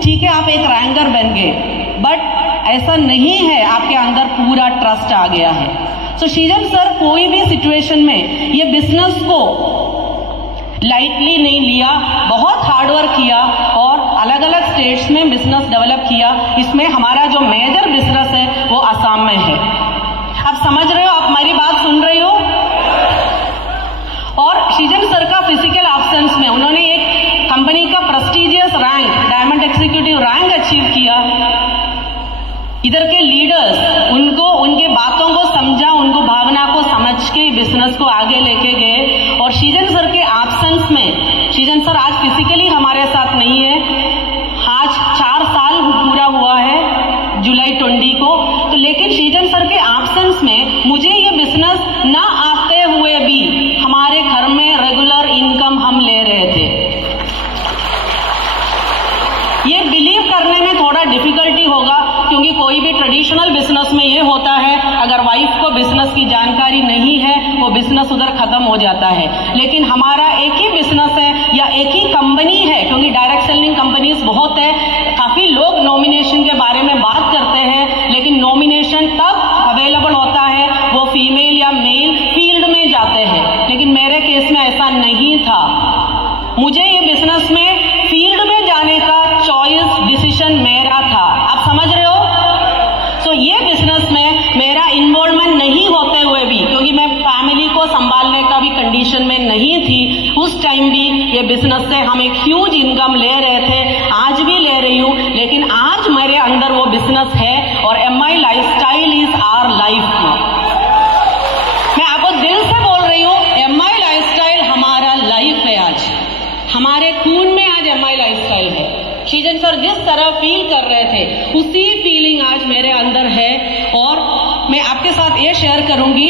ठीक है आप एक रैंकर बन गए, बट ऐसा नहीं है, आपके अंदर पूरा ट्रस्ट आ गया है। सो सृजन सर कोई भी सिचुएशन में ये बिजनेस को लाइटली नहीं लिया, बहुत हार्डवर्क किया और अलग अलग स्टेट्स में बिजनेस डेवलप किया। इसमें हमारा जो मेजर बिजनेस है वो असम में है। आप समझ रहे हो, आप हमारी बात सुन रही हो। और सृजन सर का फिजिकल एब्सेंस में उन्होंने एक कंपनी का prestigious rank, diamond executive rank achieve किया। इधर के लीडर्स उनको, उनके बातों को समझा, उनको भावना को समझ के बिजनेस को आगे लेके गए। और सृजन सर के एब्सेंस में, सृजन सर आज फिजिकली हमारे साथ नहीं है, आज 4 साल पूरा हुआ है जुलाई 20 को, तो लेकिन सृजन सर के एब्सेंस में मुझे ये बिजनेस ना आते हुए भी हमारे घर में रेगुलर इनकम हम ले रहे थे। ये बिलीव करने में थोड़ा डिफिकल्टी होगा, क्योंकि कोई भी ट्रेडिशनल बिजनेस में ये होता है, अगर वाइफ को बिजनेस की जानकारी नहीं है वो बिजनेस उधर खत्म हो जाता है। लेकिन हमारा एक ही बिजनेस है या एक ही कंपनी है, क्योंकि डायरेक्ट सेलिंग कंपनीज बहुत है। काफी लोग नॉमिनेशन के बारे में बात करते हैं, लेकिन नॉमिनेशन तब अवेलेबल होता है वो फीमेल या मेल फील्ड में जाते हैं, लेकिन मेरे केस में ऐसा नहीं था। मुझे ये बिजनेस में फील्ड में जाने का चॉइस, डिसीजन मेरा था। आप समझ रहे हो। सो ये बिजनेस में मेरा इन्वॉल्वमेंट नहीं होते हुए भी, क्योंकि मैं फैमिली को संभालने का भी कंडीशन में नहीं थी उस टाइम भी, ये बिजनेस से हम एक ह्यूज इनकम ले रहे थे, आज भी ले रही हूँ। लेकिन आज मेरे अंदर वो बिजनेस है और MI lifestyle is our life. मैं आपको दिल से बोल रही हूँ, MI लाइफस्टाइल हमारा लाइफ है। आज हमारे खून में आज MI लाइफस्टाइल है। सृजन सर जिस तरह फील कर रहे थे उसी फीलिंग आज मेरे अंदर है। और मैं आपके साथ ये शेयर करूंगी,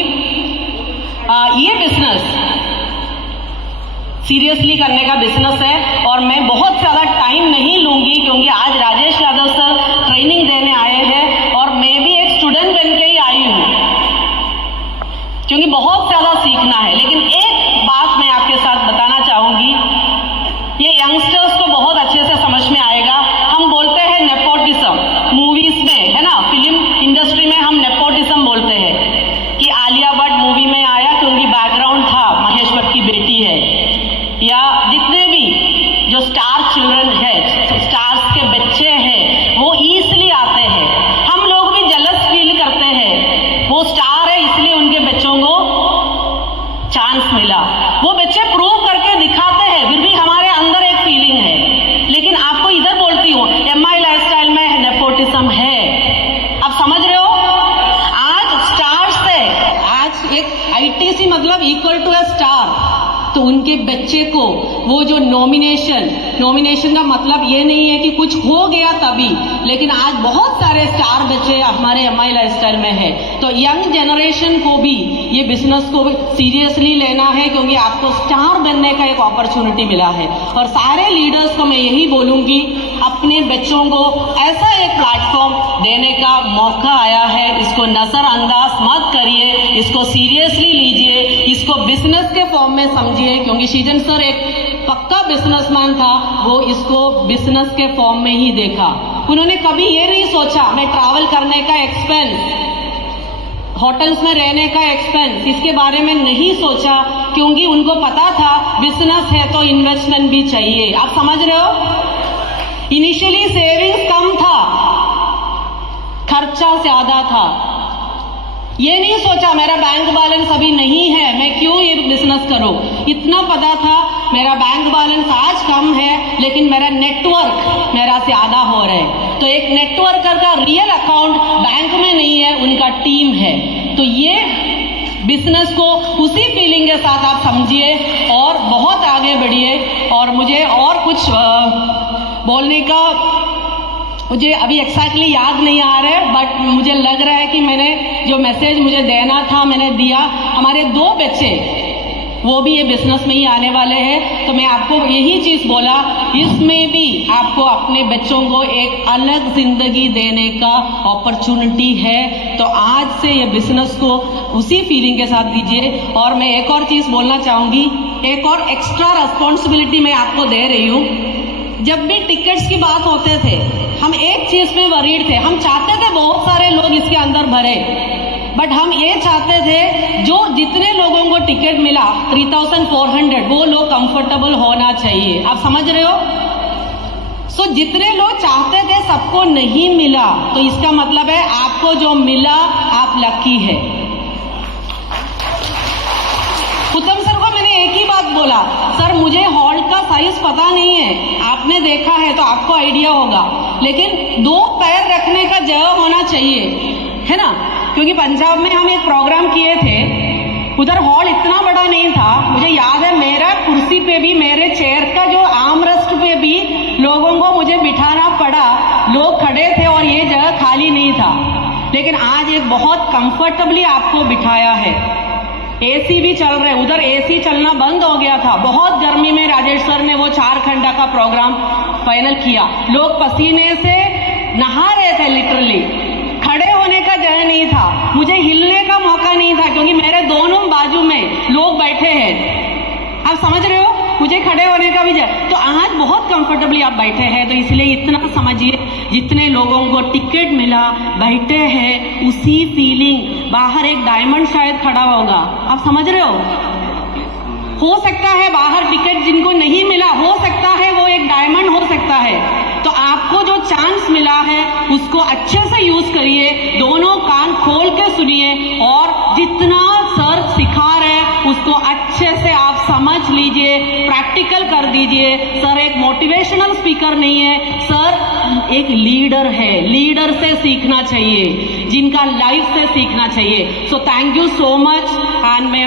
ये बिजनेस सीरियसली करने का बिजनेस है और मैं बहुत ज्यादा टाइम नहीं लूंगी, क्योंकि आज राजेश यादव सर ट्रेनिंग देने आए हैं और मैं भी एक स्टूडेंट बन के ही आई हूँ, क्योंकि बहुत ज्यादा सीखना है। लेकिन एक बात मैं आपके साथ बताना चाहूंगी, ये यंगस्टर्स को बहुत अच्छे से समझ में आएगा। हम बोलते हैं नेपोटिज्म, मूवीज में है ना, फिल्म इंडस्ट्री में हम नेपोटिज्म बोलते हैं कि आलिया भट्ट मूवी में आया क्योंकि बैकग्राउंड था, महेश भट्ट की बेटी है, या जितने भी जो स्टार चिल्ड्रन है, स्टार्स के बच्चे हैं, वो ईजिली आते हैं। हम लोग भी जलस फील करते हैं, वो स्टार है इसलिए उनके बच्चों को चांस मिला, वो बच्चे प्रूव करके दिखाते हैं, फिर भी हमारे अंदर एक फीलिंग है। लेकिन आपको इधर बोलती हूँ, MI लाइफस्टाइल में नेपोटिज्म है। आप समझ रहे हो। आज स्टार से, आज एक ITC मतलब इक्वल टू ए स्टार, तो उनके बच्चे को वो जो नॉमिनेशन का मतलब ये नहीं है कि कुछ हो गया तभी, लेकिन आज बहुत सारे स्टार बच्चे हमारे MI लाइफस्टाइल में है। तो यंग जनरेशन को भी ये बिजनेस को सीरियसली लेना है, क्योंकि आपको स्टार बनने का एक अपॉर्चुनिटी मिला है। और सारे लीडर्स को मैं यही बोलूंगी, अपने बच्चों को ऐसा एक प्लेटफॉर्म देने का मौका आया है, इसको नजरअंदाज मत करिए, इसको सीरियसली लीजिए, इसको बिजनेस के फॉर्म में समझिए, क्योंकि सृजन सर एक पक्का बिजनेसमैन था, वो इसको बिजनेस के फॉर्म में ही देखा। उन्होंने कभी ये नहीं सोचा मैं ट्रैवल करने का एक्सपेंस, होटल्स में रहने का एक्सपेंस, इसके बारे में नहीं सोचा, क्योंकि उनको पता था बिजनेस है तो इन्वेस्टमेंट भी चाहिए। आप समझ रहे हो। इनिशियली सेविंग्स कम था, खर्चा ज्यादा था। ये नहीं सोचा मेरा बैंक बैलेंस अभी नहीं है, मैं क्यों ये बिजनेस करूं। इतना पता था मेरा बैंक बैलेंस आज कम है, लेकिन मेरा नेटवर्क मेरा ज्यादा हो रहा है। तो एक नेटवर्कर का रियल अकाउंट बैंक में नहीं है, उनका टीम है। तो ये बिजनेस को उसी फीलिंग के साथ आप समझिए और बहुत आगे बढ़िए। और मुझे और कुछ बोलने का मुझे अभी एक्जैक्टली याद नहीं आ रहा है, बट मुझे लग रहा है कि मैंने जो मैसेज मुझे देना था मैंने दिया। हमारे 2 बच्चे वो भी ये बिजनेस में ही आने वाले हैं, तो मैं आपको यही चीज बोला, इसमें भी आपको अपने बच्चों को एक अलग जिंदगी देने का अपॉर्चुनिटी है। तो आज से ये बिजनेस को उसी फीलिंग के साथ दीजिए। और मैं एक और चीज बोलना चाहूंगी, एक और एक्स्ट्रा रिस्पॉन्सिबिलिटी मैं आपको दे रही हूँ। जब भी टिकट्स की बात होते थे हम एक चीज पे वरीड थे, हम चाहते थे बहुत सारे लोग इसके अंदर भरे, बट हम ये चाहते थे जो जितने लोगों को टिकट मिला 3400 वो लोग कंफर्टेबल होना चाहिए। आप समझ रहे हो? सो जितने लोग चाहते थे सबको नहीं मिला, तो इसका मतलब है आपको जो मिला आप लकी है। उत्तम सर को मैंने एक ही बात बोला, सर मुझे हॉल का साइज पता नहीं है, आपने देखा है तो आपको आइडिया होगा, लेकिन 2 पैर रखने का जगह होना चाहिए, है ना? क्योंकि पंजाब में हम एक प्रोग्राम किए थे, उधर हॉल इतना बड़ा नहीं था, मुझे याद है मेरा कुर्सी पे भी, मेरे चेयर का जो आर्मरेस्ट पे भी लोगों को मुझे बिठाना पड़ा, लोग खड़े थे और ये जगह खाली नहीं था। लेकिन आज एक बहुत कंफर्टेबली आपको बिठाया है, एसी भी चल रहे, उधर एसी चलना बंद हो गया था, बहुत गर्मी में राजेश सर ने वो 4 घंटा का प्रोग्राम फाइनल किया, लोग पसीने से नहा रहे थे, लिटरली खड़े होने का जगह नहीं था, मुझे हिलने का मौका नहीं था क्योंकि मेरे दोनों बाजू में लोग बैठे हैं। आप समझ रहे हो? मुझे खड़े होने का भी जगह, तो आज बहुत कंफर्टेबली आप बैठे हैं, तो इसलिए इतना समझिए जितने लोगों को टिकट मिला बैठे हैं उसी फीलिंग, बाहर एक डायमंड शायद खड़ा होगा, आप समझ रहे हो सकता है बाहर टिकट जिनको नहीं मिला, हो सकता है वो एक डायमंड हो सकता है, तो आपको जो चांस मिला है उसको अच्छे से यूज करिए, दोनों कान खोल के सुनिए और जितना सर सिखा रहे उसको अच्छे से आप समझ लीजिए, प्रैक्टिकल कर दीजिए। सर एक मोटिवेशनल स्पीकर नहीं है, सर एक लीडर है, लीडर से सीखना चाहिए, जिनका लाइफ से सीखना चाहिए। So thank you so much and मैं